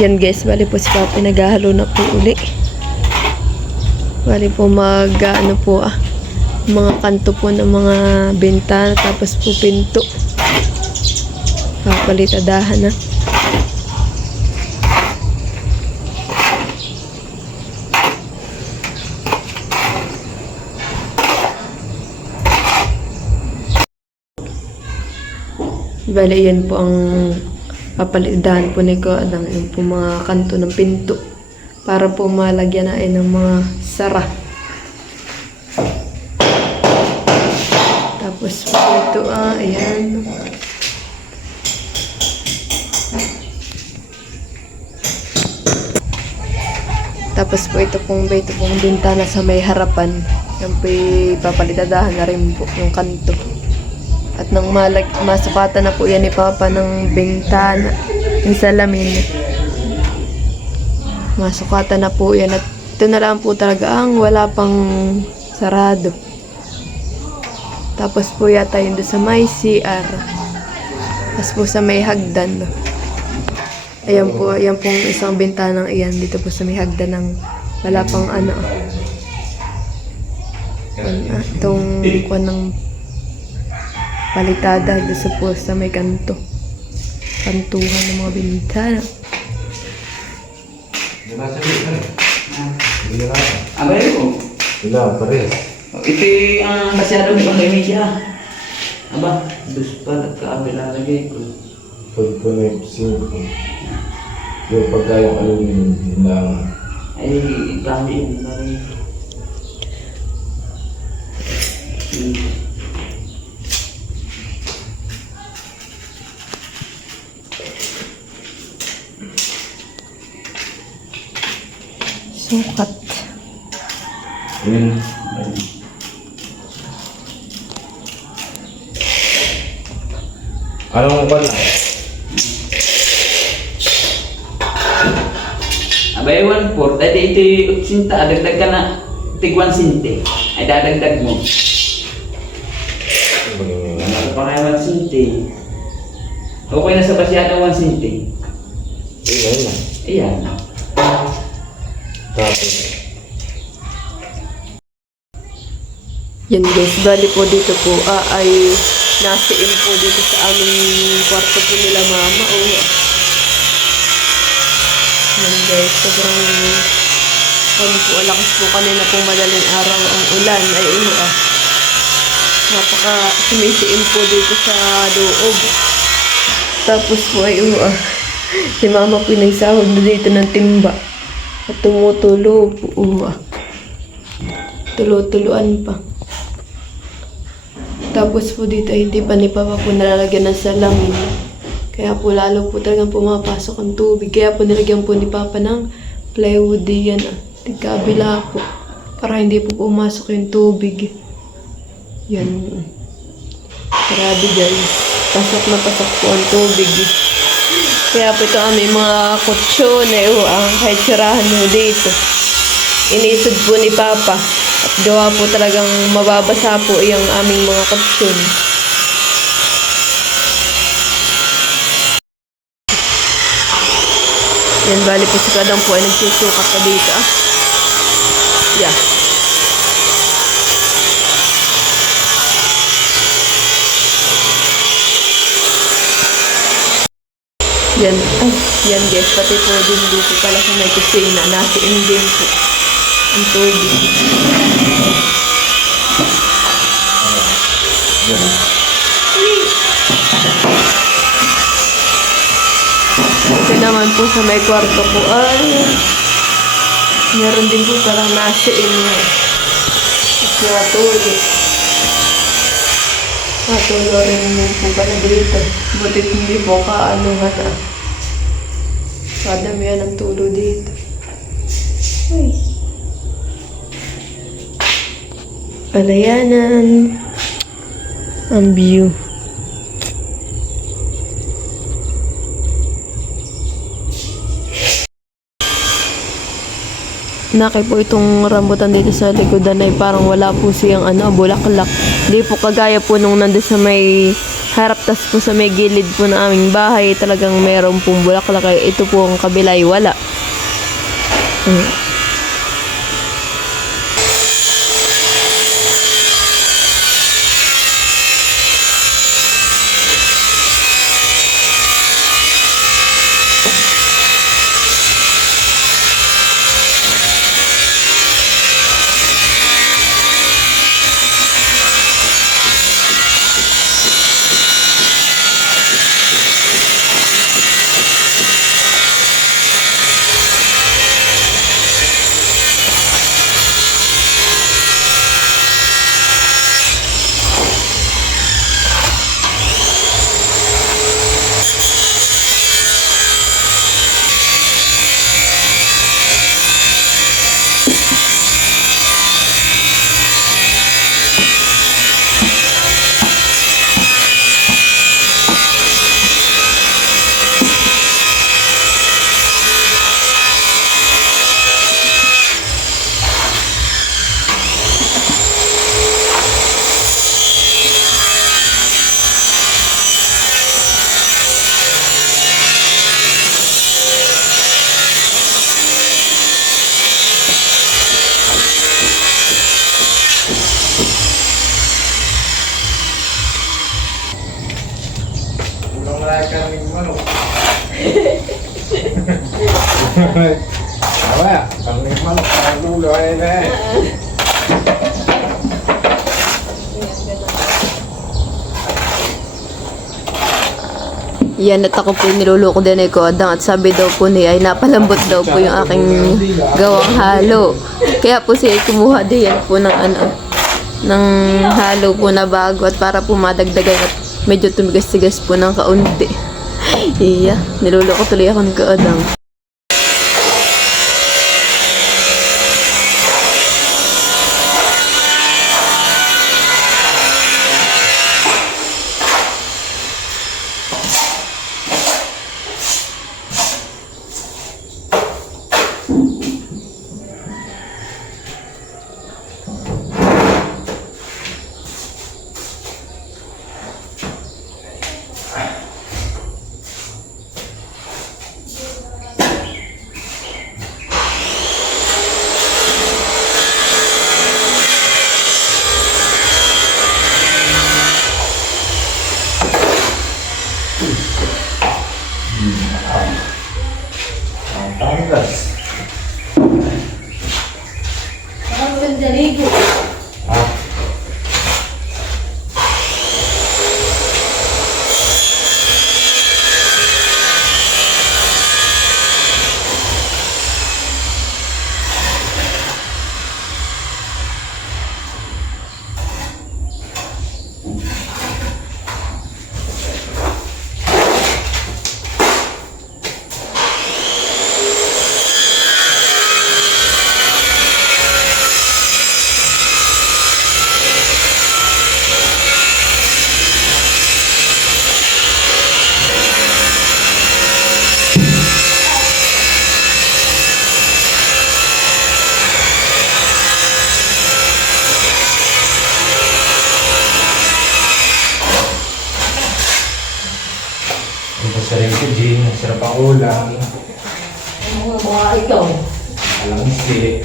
Yan guys, bali po si Papa naghahalo na po uli. Bali po ano po mga kanto po ng mga bintana, tapos po pinto. Papalitadahan na. Bali yan po ang papalidahan po ni ko yung po mga kanto ng pinto para po malagyan na ng mga sara. Tapos po ito ayan. Tapos po ito pong bintana sa may harapan. Yan po papalitadahan na rin po yung kanto. At nang masukatan na po yan ni Papa ng bintana, yung salamin. Masukatan na po yan. At ito na lang po talaga ang wala pang sarado. Tapos po yata yun doon sa may CR. Tapos po sa may hagdan. Ayan po yung isang bintanang iyan. Dito po sa may hagdan ng wala pang itong kuwan ng palitada doon sa po sa may kantuhan ng mga bintana. Abay ko. Wala, pares. Ito ang masyado may pang-media. Aba, dus pa nagkaabila lagi ko. Pag-connect ko. Yung pagkayong aluminum, yun lang. Ay, dami yun na rin. Sukat. Yun. Anong ba na? Abay, 1/4. Ay, ito sinta. Dagdag ka na tig 1 sinte. Ay, dadagdag mo. Ano pa kaya 1 sinte? Okay na sa basyado 1 sinte. Ayan na. Ayan. Tapos, Yan guys, bali po dito po ay nasiin po dito sa aming kwarto po nila mama. Yan guys, sobrang lakas po kanina po madaling araw ang ulan ay napaka sumisiin po dito sa loob. Tapos po ay si mama po nagsahod na dito ng timba at tumutulo po tulo-tuluan pa. Tapos po dito hindi pa ni Papa po nalalagyan ng salamin. Kaya po lalo po talagang pumapasok ang tubig. Kaya po nilagyan po ni Papa ng plywood yan tigkabila po. Para hindi po pumasok yung tubig. Yan. Grabe guys. Pasok na pasok po ang tubig. Kaya po ito aming mga kutsyon kahit sirahan nyo dito. Inisod po ni Papa. At gawa po talagang mababasa po yung aming mga kutsyon. Yan, bali po si Kadang po ay nagsusukat pa dito Yeah. Yan, yan guys, pati po din dito pala sa may kusina, nasiin din po ang tubig. Ito naman po sa may kwarto po, meron din po parang nasiin nga. Natulo rin po pala dito. Butit hindi po kadamihan ang tulo dito. Ay. Palayanan. Ang view. Naki po itong rambutan dito sa likodan ay parang wala po siyang bulaklak. Hindi po kagaya po nung nandun sa may harap tas po sa may gilid po ng aming bahay talagang meron pong bulaklak. Ito po ang kabila ay wala. Ulang wala kaming manok. Tama, kaming manok. Ang ulo ay na eh. Yan, at ako po niluloko din ko Adang at sabi daw po niya ay napalambot daw po yung aking gawang halo. Kaya po siya ay kumuha din po ng ng halo po na bago at para po madagdagan at medyo tumigas-tigas po ng kaunti. Iya, niluloko tuloy ako ni Adang. Ang tanggas. Ah. Sa rin si Jing, sarap ang ulam. Ikaw. Alang isi.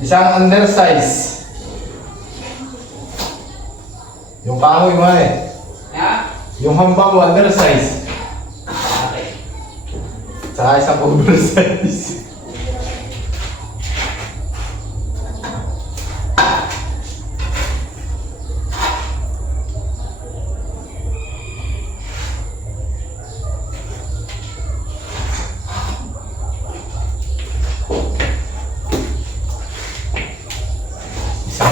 Isang undersize. Yung kahoy mo eh. Yung hamba mo undersize. Saka isang oversize.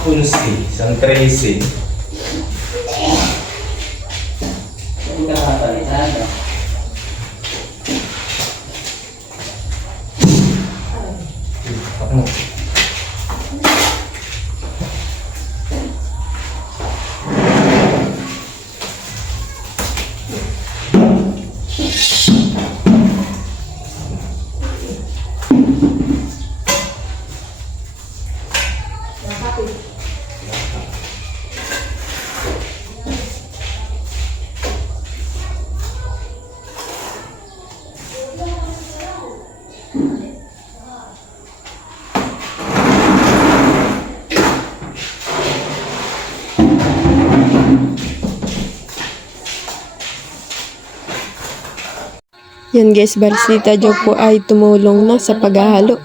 Punsi, San Tracy. Hindi ka nakapalitan, no? Ano? Yan guys, Barsita Jo po ay tumulong na sa paghahalo.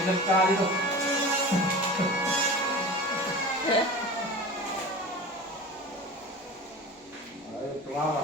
Nagkali to. Ay, tumama.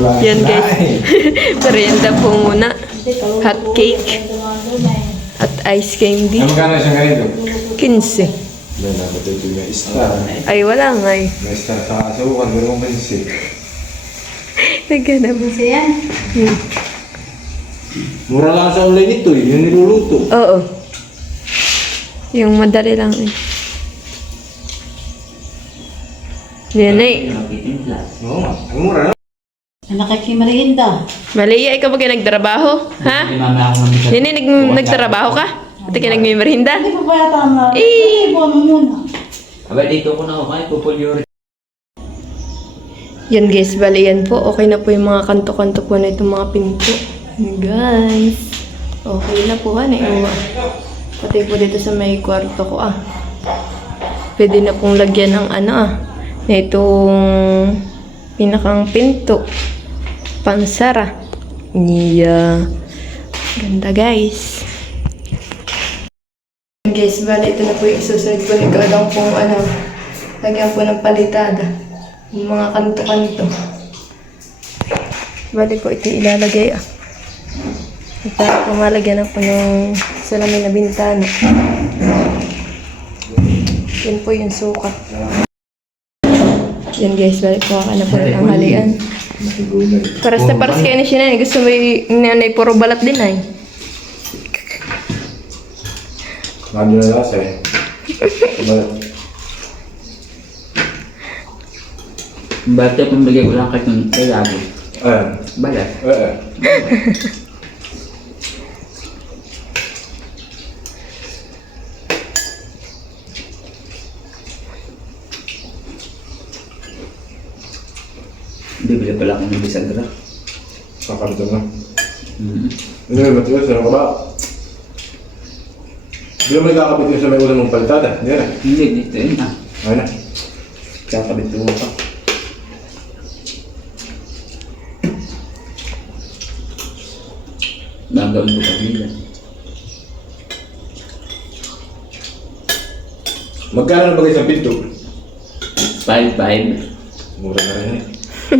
Yan guys. Merienda po muna. Hot cake. At ice candy. Ang magkano isang ganito? 15. May dapat ito may star. Ay, wala nga eh. May star sa kasukan, pero kung pansin. Naghanap. Mura lang sa online ito, yung niluluto. Oo. Yung madali lang eh. Yan eh. Nakitimpla. Oo nga, ang mura na. Nakikimarihinda. Maliya, ikaw ba kayo nagtrabaho? Ha? Hindi mama ako nang Nini, nagtrabaho ka? At kayo nagmimerinda? Hindi pa ba tama? Eh! Ibuan mo muna. Aba, dito ko na kumain. Pupulyo rin. Yan guys, bali yan po. Okay na po yung mga kanto-kanto po na itong mga pinto. Yan, guys. Okay na po ha. Pati po dito sa may kwarto ko Pwede na pong lagyan ng na itong pinakang pinto. Pansara. Yeah. Ganda guys. Guys, bali ito na po yung isusunod po ni Kodong pong lagyan po ng palitada. Yung mga kanto-kanto. Bali po ito ilalagay para po malagyan na po yung salamin na bintana. Yan po yung sukat. Yan guys, bali po ka na po ng halian. Paras na paras kayo na siya na. Gusto mo yung nanay puro balat din ay. Lagi na lasa eh. Bate kung bigay ko lang kayo ng lagi. Balat. Bibili pala ako ng bisagra. Kakarito na. Hindi may matigas, ano ka ba? Hindi mo ikakabit yung sa may ulam mong palitada. Hindi na. Hindi, dito yun Ayun na. Kakabit ko pa. Gagawin ko pamilya. Magkano na bagay sa pinto? 5-5. Mura na rin eh. Yan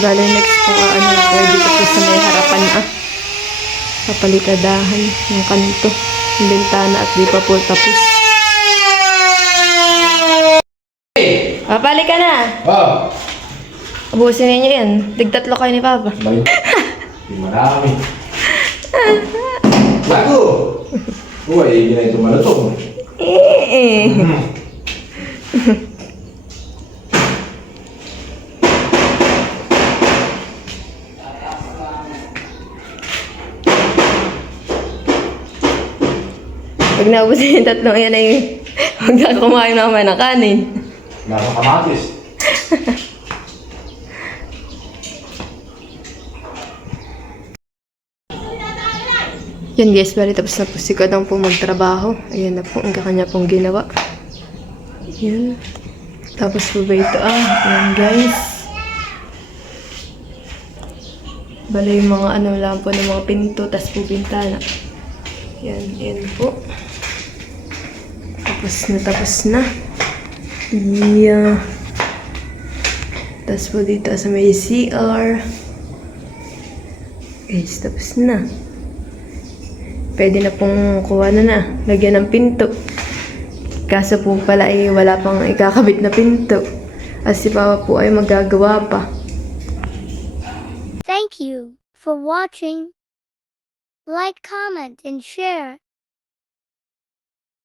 bali next po pwede ka po sa may harapan papalitadahan ng kanto yung bintana at di pa po tapos. Papali ka na! Ubusin ninyo yan. Tig-tatlo kayo ni Papa. Balik. Di marami. Bago! Uy, hindi na ito malutong. Pag naubusin yung tatlong yan ay huwag na kumain naman ng kanin. Nasa kamatis. Yan guys, bali tapos na po si Kodong po magtrabaho. Ayan na po ang kanya pong ginawa. Yan. Tapos po ba ito Ayan guys. Bali yung mga lang po ng mga pinto, tas po bintana. Yan po. Tapos na. Yeah. Tapos po dito sa may CR. Guys, tapos na. Pwede na pong kuha na. Lagyan ng pinto. Kaso po pala ay wala pang ikakabit na pinto. At si Papa po ay magagawa pa. Thank you for watching. Like, comment, and share.